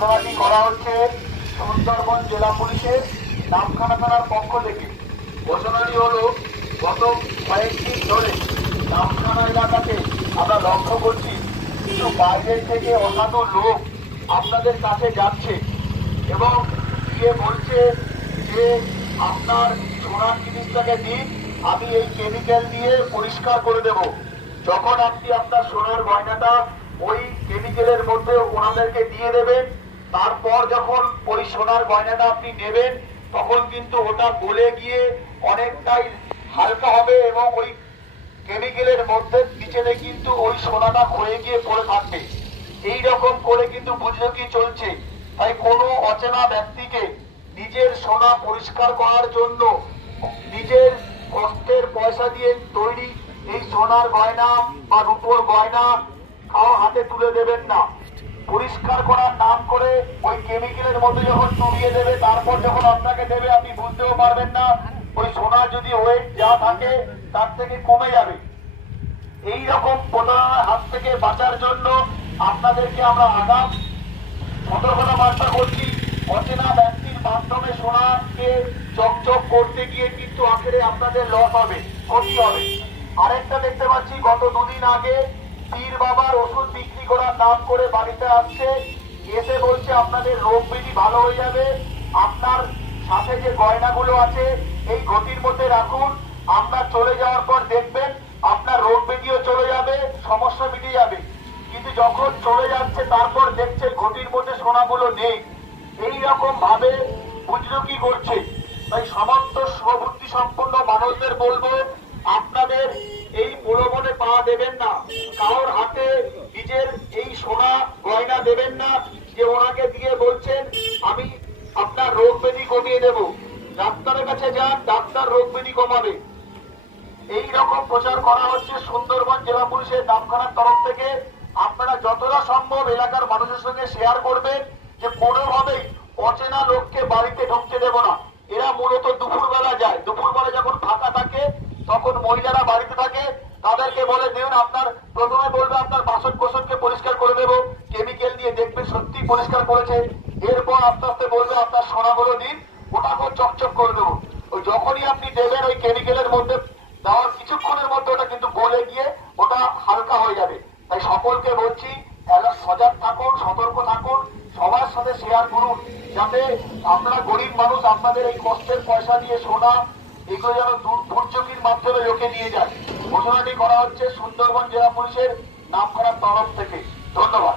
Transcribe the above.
ঘোষণাটি করা হচ্ছে সুন্দরবন জেলা পুলিশের নামখানা থানার পক্ষ থেকে। ঘোষণাটি হলো, গত কয়েকদিন ধরে নামখানা এলাকাতে আমরা লক্ষ্য করছি কিছু বাইরের থেকে অসাধু লোক আপনাদের কাছে যাচ্ছে এবং গিয়ে বলছে যে আপনার সোনার জিনিসটাকে দিন, আমি এই কেমিক্যাল দিয়ে পরিষ্কার করে দেব। যখন আপনি আপনার সোনার গয়নাটা ওই কেমিক্যালের মধ্যে ওনাদেরকে দিয়ে দেবেন, তারপর যখন ওই সোনার গয়নাটা আপনি নেবেন তখন কিন্তু ওটা গলে গিয়ে অনেকটাই হালকা হবে এবং ওই কেমিক্যালের মধ্যে নিচে কিন্তু ওই সোনাটা ক্ষয়ে গিয়ে পড়ে থাকবে। এই রকম করে কিন্তু বুঝকি চলছে। তাই কোনো অচেনা ব্যক্তিকে নিজের সোনা পরিষ্কার করার জন্য নিজের কষ্টের পয়সা দিয়ে তৈরি এই সোনার গয়না বা রূপোর গয়না কারো হাতে তুলে দেবেন না। পরিষ্কার করার নাম করে ওই কেমিক্যালের মধ্যে যখন চুবিয়ে দেবে, তারপর যখন আপনাকে দেবে আপনি বুঝতেও পারবেন না। ওই সোনার যদি ওয়েট যা থাকে তার থেকে কমে যাবে। এই রকম প্রতারণার হাত থেকে বাঁচার জন্য আপনাদেরকে আমরা আগাম সতর্কতা বার্তা করছি। অচেনা ব্যক্তির মাধ্যমে সোনাকে চকচক করতে গিয়ে কিন্তু আখেরে আপনাদের লস হবে, ক্ষতি হবে। আরেকটা দেখতে পাচ্ছি, গত দুদিন আগে পীর বাবার ওষুধ বিক্রি করার নাম করে বাড়িতে আসছে, এসে বলছে আপনাদের রোগ ব্যাধি ভালো হয়ে যাবে, আপনার সাথে যে গয়নাগুলো আছে এই ঘটির মধ্যে রাখুন, আমরা চলে যাওয়ার পর দেখবেন আপনার রোগ ব্যাধিও চলে যাবে, সমস্যা মিটে যাবে। কিন্তু যখন চলে যাচ্ছে তারপর দেখছে ঘটির মধ্যে সোনাগুলো নেই। এই রকম ভাবে বুজরুকি করছে। তাই সমস্ত সুবুদ্ধি সম্পন্ন মানুষদের বলবো, আপনাদের এই প্রলোভনে পা দেবেন না। কারোর হাতে নিজের এই সোনা গয়না দেবেন না যে ওনাকে দিয়ে বলছেন আমি আপনার রোগ ব্যাধি কমিয়ে দেব। ডাক্তারের কাছে যান, ডাক্তার রোগ ব্যাধি কমাবে। এই রকম প্রচার করা হচ্ছে সুন্দরবন জেলা পুলিশের নামখানার তরফ থেকে। আপনারা যতটা সম্ভব এলাকার মানুষের সঙ্গে শেয়ার করবেন যে কোনোভাবেই অচেনা লোককে বাড়িতে ঢুকতে দেব না। এরা মূলত দুপুরবেলা যায়, দুপুরবেলা যখন ফাঁকা থাকে তখন মহিলারা বাড়িতে থাকে, তাদেরকে বলে দিন আপনার, প্রথমে বলবে আপনার বাসন কোসনকে পরিষ্কার করে দেবো কেমিক্যাল দিয়ে, দেখবেন সত্যি পরিষ্কার করেছে। এরপর আস্তে আস্তে বলবে আপনার সোনাগুলো দিন, ওটাকে চকচক করে দেবো। ওই যখনই আপনি দেবেন ওই কেমিক্যালের মধ্যে দেওয়ার কিছুক্ষণের মধ্যে ওটা কিন্তু গলে গিয়ে ওটা হালকা হয়ে যাবে। তাই সকলকে বলছি সজাগ থাকুন, সতর্ক থাকুন, সবার সাথে শেয়ার করুন, যাতে আপনারা গরিব মানুষ আপনাদের এই কষ্টের পয়সা দিয়ে সোনা এগুলো যেন দুর্যোগের মাধ্যমে লোকে নিয়ে যায়। ঘোষণাটি করা হচ্ছে সুন্দরবন জেলা পুলিশের নামখানার তরফ থেকে। ধন্যবাদ।